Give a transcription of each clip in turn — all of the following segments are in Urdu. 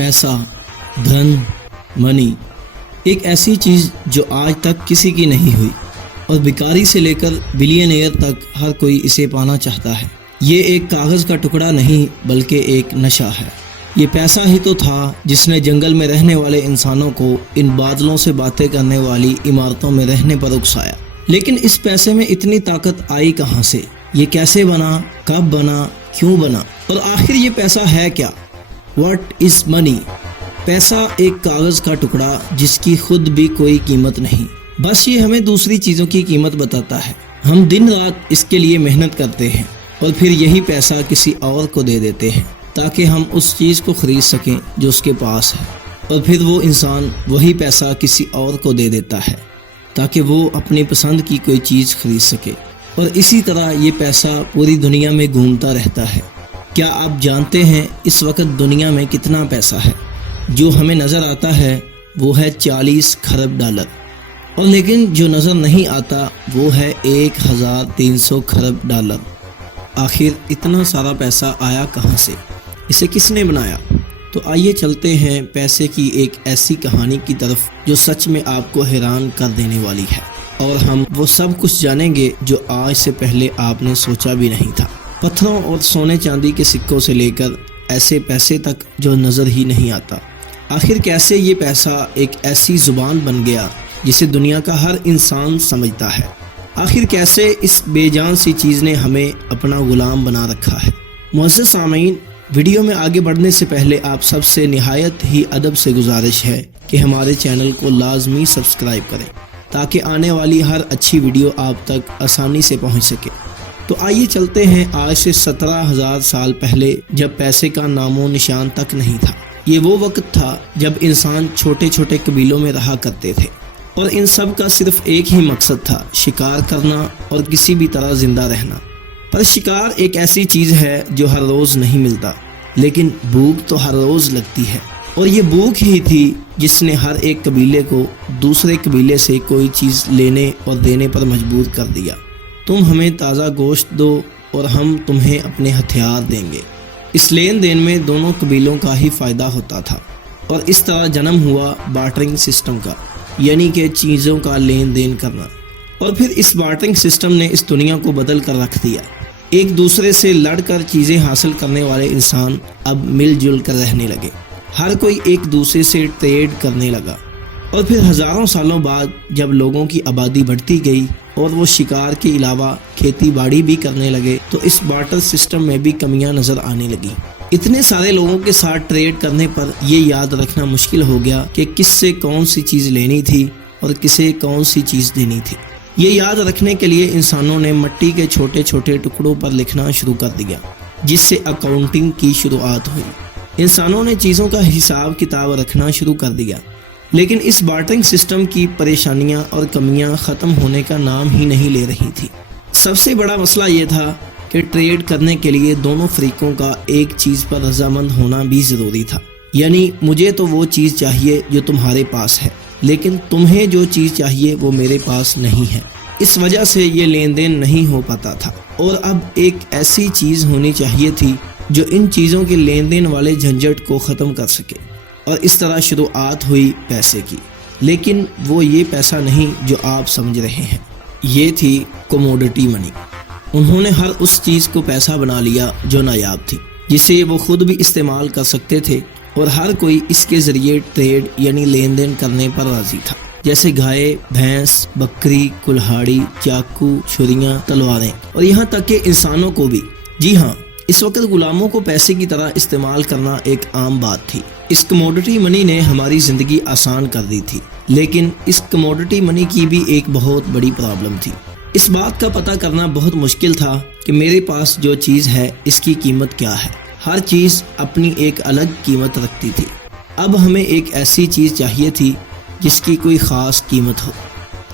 پیسہ، دھن، منی ایک ایسی چیز جو آج تک کسی کی نہیں ہوئی، اور بیکاری سے لے کر بلینئر تک ہر کوئی اسے پانا چاہتا ہے۔ یہ ایک کاغذ کا ٹکڑا نہیں بلکہ ایک نشہ ہے۔ یہ پیسہ ہی تو تھا جس نے جنگل میں رہنے والے انسانوں کو ان بادلوں سے باتیں کرنے والی عمارتوں میں رہنے پر اکسایا۔ لیکن اس پیسے میں اتنی طاقت آئی کہاں سے؟ یہ کیسے بنا؟ کب بنا؟ کیوں بنا؟ اور آخر یہ پیسہ ہے کیا؟ واٹ از منی؟ پیسہ ایک کاغذ کا ٹکڑا جس کی خود بھی کوئی قیمت نہیں، بس یہ ہمیں دوسری چیزوں کی قیمت بتاتا ہے۔ ہم دن رات اس کے لیے محنت کرتے ہیں اور پھر یہی پیسہ کسی اور کو دے دیتے ہیں تاکہ ہم اس چیز کو خرید سکیں جو اس کے پاس ہے، اور پھر وہ انسان وہی پیسہ کسی اور کو دے دیتا ہے تاکہ وہ اپنی پسند کی کوئی چیز خرید سکے، اور اسی طرح یہ پیسہ پوری دنیا میں گھومتا رہتا ہے۔ کیا آپ جانتے ہیں اس وقت دنیا میں کتنا پیسہ ہے؟ جو ہمیں نظر آتا ہے وہ ہے 40 کھرب ڈالر، اور لیکن جو نظر نہیں آتا وہ ہے 1300 کھرب ڈالر۔ آخر اتنا سارا پیسہ آیا کہاں سے؟ اسے کس نے بنایا؟ تو آئیے چلتے ہیں پیسے کی ایک ایسی کہانی کی طرف جو سچ میں آپ کو حیران کر دینے والی ہے، اور ہم وہ سب کچھ جانیں گے جو آج سے پہلے آپ نے سوچا بھی نہیں تھا۔ پتھروں اور سونے چاندی کے سکوں سے لے کر ایسے پیسے تک جو نظر ہی نہیں آتا۔ آخر کیسے یہ پیسہ ایک ایسی زبان بن گیا جسے دنیا کا ہر انسان سمجھتا ہے؟ آخر کیسے اس بے جان سی چیز نے ہمیں اپنا غلام بنا رکھا ہے؟ معزز سامعین، ویڈیو میں آگے بڑھنے سے پہلے آپ سب سے نہایت ہی ادب سے گزارش ہے کہ ہمارے چینل کو لازمی سبسکرائب کریں تاکہ آنے والی ہر اچھی ویڈیو آپ تک آسانی سے پہنچ سکے۔ تو آئیے چلتے ہیں آج سے 17,000 سال پہلے، جب پیسے کا نام و نشان تک نہیں تھا۔ یہ وہ وقت تھا جب انسان چھوٹے چھوٹے قبیلوں میں رہا کرتے تھے، اور ان سب کا صرف ایک ہی مقصد تھا، شکار کرنا اور کسی بھی طرح زندہ رہنا۔ پر شکار ایک ایسی چیز ہے جو ہر روز نہیں ملتا، لیکن بھوک تو ہر روز لگتی ہے، اور یہ بھوک ہی تھی جس نے ہر ایک قبیلے کو دوسرے قبیلے سے کوئی چیز لینے اور دینے پر مجبور کر دیا۔ تم ہمیں تازہ گوشت دو اور ہم تمہیں اپنے ہتھیار دیں گے۔ اس لین دین میں دونوں قبیلوں کا ہی فائدہ ہوتا تھا، اور اس طرح جنم ہوا بارٹرنگ سسٹم کا، یعنی کہ چیزوں کا لین دین کرنا۔ اور پھر اس بارٹرنگ سسٹم نے اس دنیا کو بدل کر رکھ دیا۔ ایک دوسرے سے لڑ کر چیزیں حاصل کرنے والے انسان اب مل جل کر رہنے لگے، ہر کوئی ایک دوسرے سے ٹریڈ کرنے لگا۔ اور پھر ہزاروں سالوں بعد جب لوگوں کی آبادی بڑھتی گئی اور وہ شکار کے علاوہ کھیتی باڑی بھی کرنے لگے، تو اس بارٹر سسٹم میں بھی کمیاں نظر آنے لگیں۔ اتنے سارے لوگوں کے ساتھ ٹریڈ کرنے پر یہ یاد رکھنا مشکل ہو گیا کہ کس سے کون سی چیز لینی تھی اور کسے کون سی چیز دینی تھی۔ یہ یاد رکھنے کے لیے انسانوں نے مٹی کے چھوٹے چھوٹے ٹکڑوں پر لکھنا شروع کر دیا، جس سے اکاؤنٹنگ کی شروعات ہوئی۔ انسانوں نے چیزوں کا حساب کتاب رکھنا شروع کر دیا، لیکن اس بارٹرنگ سسٹم کی پریشانیاں اور کمیاں ختم ہونے کا نام ہی نہیں لے رہی تھی۔ سب سے بڑا مسئلہ یہ تھا کہ ٹریڈ کرنے کے لیے دونوں فریقوں کا ایک چیز پر رضامند ہونا بھی ضروری تھا، یعنی مجھے تو وہ چیز چاہیے جو تمہارے پاس ہے، لیکن تمہیں جو چیز چاہیے وہ میرے پاس نہیں ہے۔ اس وجہ سے یہ لین دین نہیں ہو پاتا تھا، اور اب ایک ایسی چیز ہونی چاہیے تھی جو ان چیزوں کے لین دین والے جھنجھٹ کو ختم کر سکے، اور اس طرح شروعات ہوئی پیسے کی۔ لیکن وہ یہ پیسہ نہیں جو آپ سمجھ رہے ہیں، یہ تھی کموڈٹی منی۔ انہوں نے ہر اس چیز کو پیسہ بنا لیا جو نایاب تھی، جسے وہ خود بھی استعمال کر سکتے تھے، اور ہر کوئی اس کے ذریعے ٹریڈ یعنی لین دین کرنے پر راضی تھا، جیسے گائے، بھینس، بکری، کلہاڑی، چاقو، چھریاں، تلواریں، اور یہاں تک کہ انسانوں کو بھی۔ جی ہاں، اس وقت غلاموں کو پیسے کی طرح استعمال کرنا ایک عام بات تھی۔ اس کموڈٹی منی نے ہماری زندگی آسان کر دی تھی، لیکن اس کموڈٹی منی کی بھی ایک بہت بڑی پرابلم تھی۔ اس بات کا پتہ کرنا بہت مشکل تھا کہ میرے پاس جو چیز ہے اس کی قیمت کیا ہے۔ ہر چیز اپنی ایک الگ قیمت رکھتی تھی۔ اب ہمیں ایک ایسی چیز چاہیے تھی جس کی کوئی خاص قیمت ہو۔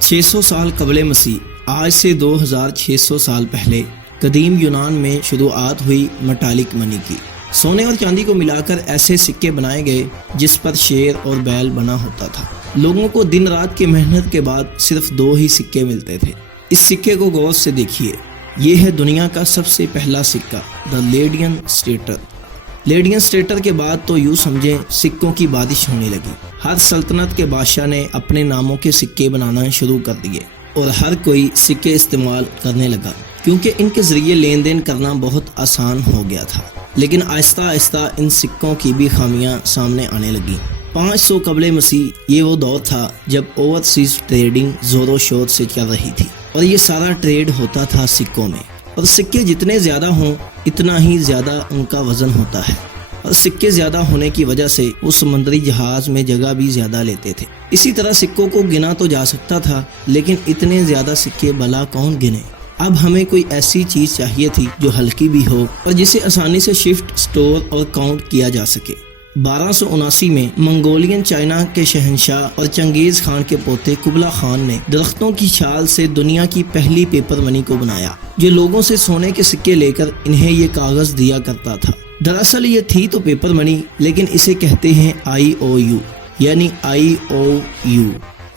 600 سال قبل مسیح، آج سے 2600 سال پہلے، قدیم یونان میں شروعات ہوئی میٹالک منی کی۔ سونے اور چاندی کو ملا کر ایسے سکے بنائے گئے جس پر شیر اور بیل بنا ہوتا تھا۔ لوگوں کو دن رات کی محنت کے بعد صرف 2 ہی سکے ملتے تھے۔ اس سکے کو غور سے دیکھیے، یہ ہے دنیا کا سب سے پہلا سکہ، دا لیڈین اسٹیٹر۔ لیڈینسٹریٹر کے بعد تو یوں سمجھیں سکوں کی بارش ہونے لگی۔ ہر سلطنت کے بادشاہ نے اپنے ناموں کے سکے بنانا شروع کر دیے اور ہر کوئی سکے استعمال کرنے لگا کیونکہ ان کے ذریعے لین دین کرنا بہت آسان ہو گیا تھا۔ لیکن آہستہ آہستہ ان سکوں کی بھی خامیاں سامنے آنے لگیں۔ 500 قبل مسیح یہ وہ دور تھا جب اوورسیز ٹریڈنگ زور و شور سے چل رہی تھی اور یہ سارا ٹریڈ ہوتا تھا سکوں میں، اور سکے جتنے زیادہ ہوں اتنا ہی زیادہ ان کا وزن ہوتا ہے، اور سکے زیادہ ہونے کی وجہ سے وہ سمندری جہاز میں جگہ بھی زیادہ لیتے تھے۔ اسی طرح سکوں کو گنا تو جا سکتا تھا لیکن اتنے زیادہ سکے بھلا کون گنے۔ اب ہمیں کوئی ایسی چیز چاہیے تھی جو ہلکی بھی ہو اور جسے آسانی سے شفٹ، سٹور اور کاؤنٹ کیا جا سکے۔ 1279 میں منگولین چائنا کے شہنشاہ اور چنگیز خان کے پوتے قبلا خان نے درختوں کی چھال سے دنیا کی پہلی پیپر منی کو بنایا جو لوگوں سے سونے کے سکے لے کر انہیں یہ کاغذ دیا کرتا تھا۔ دراصل یہ تھی تو پیپر منی لیکن اسے کہتے ہیں IOU یعنی IOU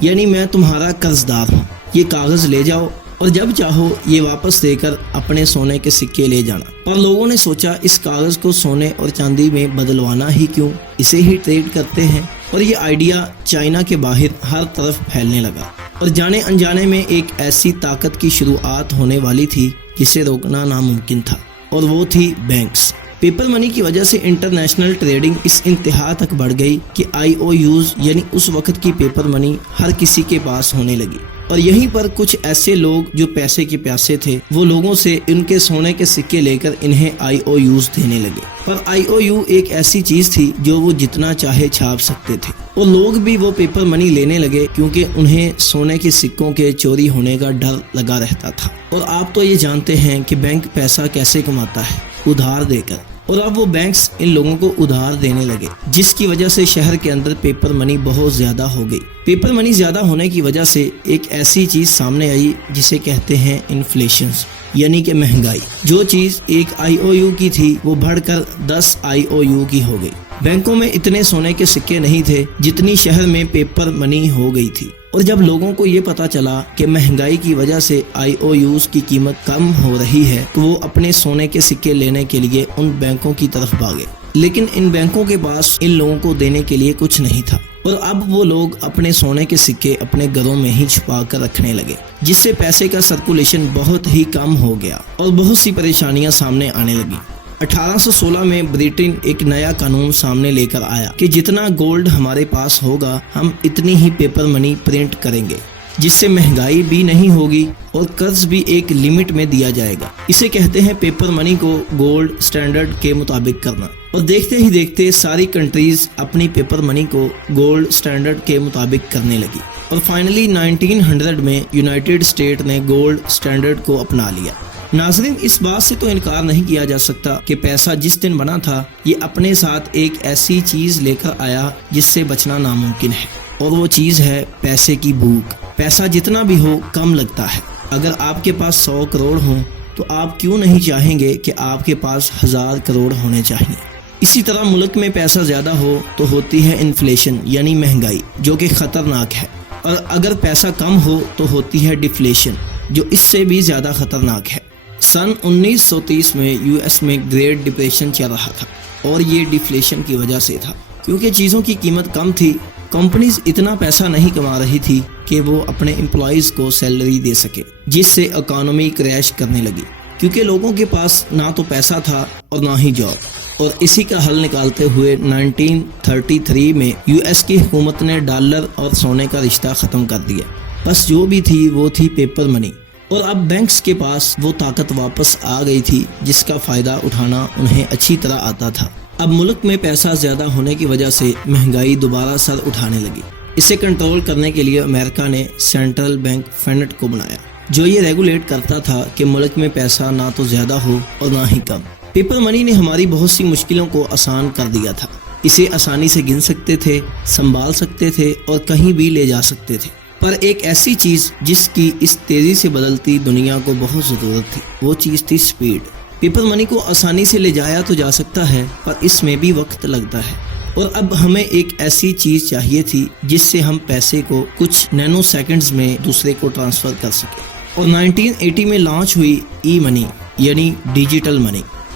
یعنی میں تمہارا قرض دار ہوں، یہ کاغذ لے جاؤ اور جب چاہو یہ واپس دے کر اپنے سونے کے سکے لے جانا۔ پر لوگوں نے سوچا اس کاغذ کو سونے اور چاندی میں بدلوانا ہی کیوں، اسے ہی ٹریڈ کرتے ہیں، اور یہ آئیڈیا چائنا کے باہر ہر طرف پھیلنے لگا اور جانے انجانے میں ایک ایسی طاقت کی شروعات ہونے والی تھی جسے روکنا ناممکن تھا، اور وہ تھی بینکس۔ پیپر منی کی وجہ سے انٹرنیشنل ٹریڈنگ اس انتہا تک بڑھ گئی کہ IOUs یعنی اس وقت کی پیپر منی ہر کسی کے پاس ہونے لگی، اور یہیں پر کچھ ایسے لوگ جو پیسے کے پیاسے تھے وہ لوگوں سے ان کے سونے کے سکے لے کر انہیں IOUs دینے لگے۔ پر IOU ایک ایسی چیز تھی جو وہ جتنا چاہے چھاپ سکتے تھے، اور لوگ بھی وہ پیپر منی لینے لگے کیونکہ انہیں سونے کے سکوں کے چوری ہونے کا ڈر لگا رہتا تھا۔ اور آپ تو یہ جانتے ہیں کہ بینک پیسہ کیسے کماتا ہے، ادھار دے کر، اور اب وہ بینکس ان لوگوں کو ادھار دینے لگے جس کی وجہ سے شہر کے اندر پیپر منی بہت زیادہ ہو گئی۔ پیپر منی زیادہ ہونے کی وجہ سے ایک ایسی چیز سامنے آئی جسے کہتے ہیں انفلیشن یعنی کہ مہنگائی۔ جو چیز ایک IOU کی تھی وہ بڑھ کر 10 IOU کی ہو گئی۔ بینکوں میں اتنے سونے کے سکے نہیں تھے جتنی شہر میں پیپر منی ہو گئی تھی، اور جب لوگوں کو یہ پتا چلا کہ مہنگائی کی وجہ سے IOUs کی قیمت کم ہو رہی ہے تو وہ اپنے سونے کے سکے لینے کے لیے ان بینکوں کی طرف بھاگے، لیکن ان بینکوں کے پاس ان لوگوں کو دینے کے لیے کچھ نہیں تھا، اور اب وہ لوگ اپنے سونے کے سکے اپنے گھروں میں ہی چھپا کر رکھنے لگے جس سے پیسے کا سرکولیشن بہت ہی کم ہو گیا اور بہت سی پریشانیاں سامنے آنے لگیں۔ 1816 میں برٹن ایک نیا قانون سامنے لے کر آیا کہ جتنا گولڈ ہمارے پاس ہوگا ہم اتنی ہی پیپر منی پرنٹ کریں گے، جس سے مہنگائی بھی نہیں ہوگی اور قرض بھی ایک لمٹ میں دیا جائے گا۔ اسے کہتے ہیں پیپر منی کو گولڈ سٹینڈرڈ کے مطابق کرنا، اور دیکھتے ہی دیکھتے ساری کنٹریز اپنی پیپر منی کو گولڈ سٹینڈرڈ کے مطابق کرنے لگی، اور فائنلی 1900 میں یونائٹڈ اسٹیٹ نے گولڈ سٹینڈرڈ کو اپنا لیا۔ ناظرین، اس بات سے تو انکار نہیں کیا جا سکتا کہ پیسہ جس دن بنا تھا یہ اپنے ساتھ ایک ایسی چیز لے کر آیا جس سے بچنا ناممکن ہے، اور وہ چیز ہے پیسے کی بھوک۔ پیسہ جتنا بھی ہو کم لگتا ہے۔ اگر آپ کے پاس 100 کروڑ ہوں تو آپ کیوں نہیں چاہیں گے کہ آپ کے پاس 1000 کروڑ ہونے چاہیے۔ اسی طرح ملک میں پیسہ زیادہ ہو تو ہوتی ہے انفلیشن یعنی مہنگائی جو کہ خطرناک ہے، اور اگر پیسہ کم ہو تو ہوتی ہے ڈیفلیشن جو اس سے بھی زیادہ خطرناک ہے۔ سن 1930 میں US میں گریٹ ڈپریشن چل رہا تھا، اور یہ ڈیفلیشن کی وجہ سے تھا کیونکہ چیزوں کی قیمت کم تھی۔ کمپنیز اتنا پیسہ نہیں کما رہی تھی کہ وہ اپنے امپلائیز کو سیلری دے سکے، جس سے اکانومی کریش کرنے لگی کیونکہ لوگوں کے پاس نہ تو پیسہ تھا اور نہ ہی جاب۔ اور اسی کا حل نکالتے ہوئے 1933 میں US کی حکومت نے ڈالر اور سونے کا رشتہ ختم کر دیا، بس جو بھی تھی وہ تھی پیپر منی، اور اب بینکس کے پاس وہ طاقت واپس آ گئی تھی جس کا فائدہ اٹھانا انہیں اچھی طرح آتا تھا۔ اب ملک میں پیسہ زیادہ ہونے کی وجہ سے مہنگائی دوبارہ سر اٹھانے لگی۔ اسے کنٹرول کرنے کے لیے امریکہ نے سینٹرل بینک فنڈ کو بنایا جو یہ ریگولیٹ کرتا تھا کہ ملک میں پیسہ نہ تو زیادہ ہو اور نہ ہی کم۔ پیپر منی نے ہماری بہت سی مشکلوں کو آسان کر دیا تھا۔ اسے آسانی سے گن سکتے تھے، سنبھال سکتے تھے اور کہیں بھی لے جا سکتے تھے، پر ایک ایسی چیز جس کی اس تیزی سے بدلتی دنیا کو بہت ضرورت تھی، وہ چیز تھی سپیڈ۔ پیپر منی کو آسانی سے لے جایا تو جا سکتا ہے پر اس میں بھی وقت لگتا ہے، اور اب ہمیں ایک ایسی چیز چاہیے تھی جس سے ہم پیسے کو کچھ نینو سیکنڈز میں دوسرے کو ٹرانسفر کر سکیں، اور 1980 میں لانچ ہوئی ای منی یعنی ڈیجیٹل منی۔